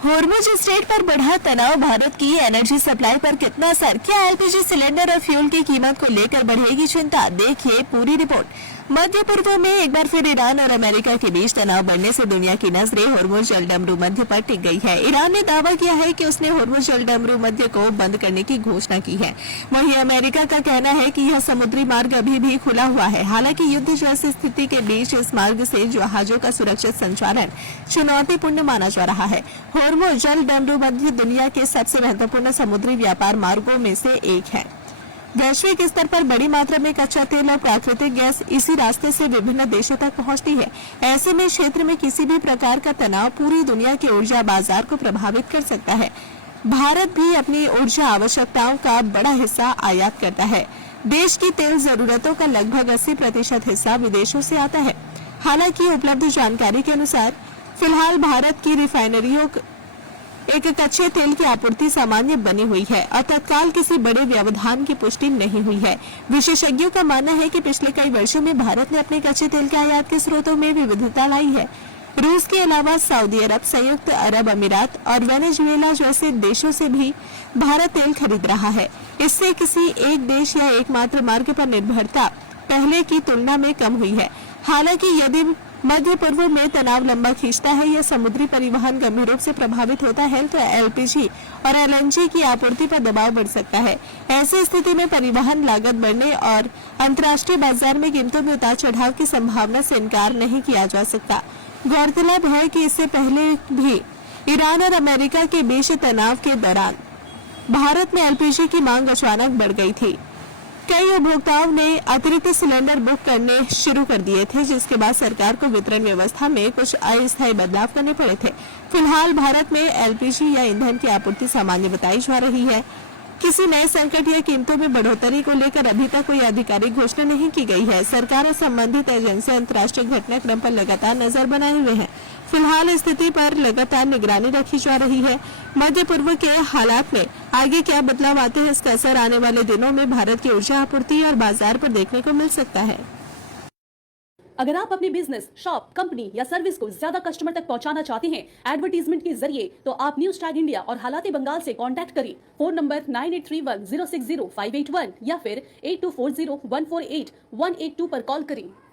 Hormuz strait पर बढ़ा तनाव भारत की एनर्जी सप्लाई पर कितना असर? क्या एलपीजी सिलेंडर और फ्यूल की कीमत को लेकर बढ़ेगी चिंता? देखिए पूरी रिपोर्ट। मध्य पूर्व में एक बार फिर ईरान और अमेरिका के बीच तनाव बढ़ने से दुनिया की नजरें होर्मुज जलडमरू मध्य पर टिक गई है। ईरान ने दावा किया है कि उसने होर्मुज जलडमरू मध्य को बंद करने की घोषणा की है। वहीं अमेरिका का कहना है कि यह समुद्री मार्ग अभी भी खुला हुआ है। हालांकि युद्ध जैसी स्थिति के बीच इस मार्ग से जहाजों का सुरक्षित संचालन चुनौतीपूर्ण माना जा रहा है। होर्मुज जलडमरू मध्य दुनिया के सबसे महत्वपूर्ण समुद्री व्यापार मार्गों में से एक है। वैश्विक स्तर पर बड़ी मात्रा में कच्चा तेल और प्राकृतिक गैस इसी रास्ते से विभिन्न देशों तक पहुंचती है। ऐसे में क्षेत्र में किसी भी प्रकार का तनाव पूरी दुनिया के ऊर्जा बाजार को प्रभावित कर सकता है। भारत भी अपनी ऊर्जा आवश्यकताओं का बड़ा हिस्सा आयात करता है। देश की तेल जरूरतों का लगभग 80% हिस्सा विदेशों से आता है। हालांकि उपलब्ध जानकारी के अनुसार फिलहाल भारत की रिफाइनरियों एक कच्चे तेल की आपूर्ति सामान्य बनी हुई है और तत्काल किसी बड़े व्यवधान की पुष्टि नहीं हुई है। विशेषज्ञों का मानना है कि पिछले कई वर्षों में भारत ने अपने कच्चे तेल के आयात के स्रोतों में विविधता लाई है। रूस के अलावा सऊदी अरब, संयुक्त अरब अमीरात और वेनेजुएला जैसे देशों से भी भारत तेल खरीद रहा है। इससे किसी एक देश या एकमात्र मार्ग पर निर्भरता पहले की तुलना में कम हुई है। हालांकि यदि मध्य पूर्व में तनाव लंबा खींचता है या समुद्री परिवहन गंभीर रूप से प्रभावित होता है तो एलपीजी और एलएनजी की आपूर्ति पर दबाव बढ़ सकता है। ऐसी स्थिति में परिवहन लागत बढ़ने और अंतर्राष्ट्रीय बाजार में कीमतों में उतार चढ़ाव की संभावना से इनकार नहीं किया जा सकता। गौरतलब है कि इससे पहले भी ईरान और अमेरिका के बीच तनाव के दौरान भारत में एलपीजी की मांग अचानक बढ़ गई थी। कई उपभोक्ताओं ने अतिरिक्त सिलेंडर बुक करने शुरू कर दिए थे, जिसके बाद सरकार को वितरण व्यवस्था में कुछ अस्थायी बदलाव करने पड़े थे। फिलहाल भारत में एलपीजी या ईंधन की आपूर्ति सामान्य बताई जा रही है। किसी नए संकट या कीमतों में बढ़ोतरी को लेकर अभी तक कोई आधिकारिक घोषणा नहीं की गई है। सरकार और संबंधित एजेंसी अंतर्राष्ट्रीय घटनाक्रम पर लगातार नजर बनाए हुए हैं। फिलहाल स्थिति पर लगातार निगरानी रखी जा रही है। मध्य पूर्व के हालात में आगे क्या बदलाव आते हैं, इसका असर आने वाले दिनों में भारत की ऊर्जा आपूर्ति और बाजार पर देखने को मिल सकता है। अगर आप अपने बिजनेस, शॉप, कंपनी या सर्विस को ज्यादा कस्टमर तक पहुंचाना चाहते हैं एडवर्टीजमेंट के जरिए, तो आप न्यूज टैग इंडिया और हालाती बंगाल से कांटेक्ट करें। फोन नंबर 9831060581 या फिर 8240148182 पर कॉल करें।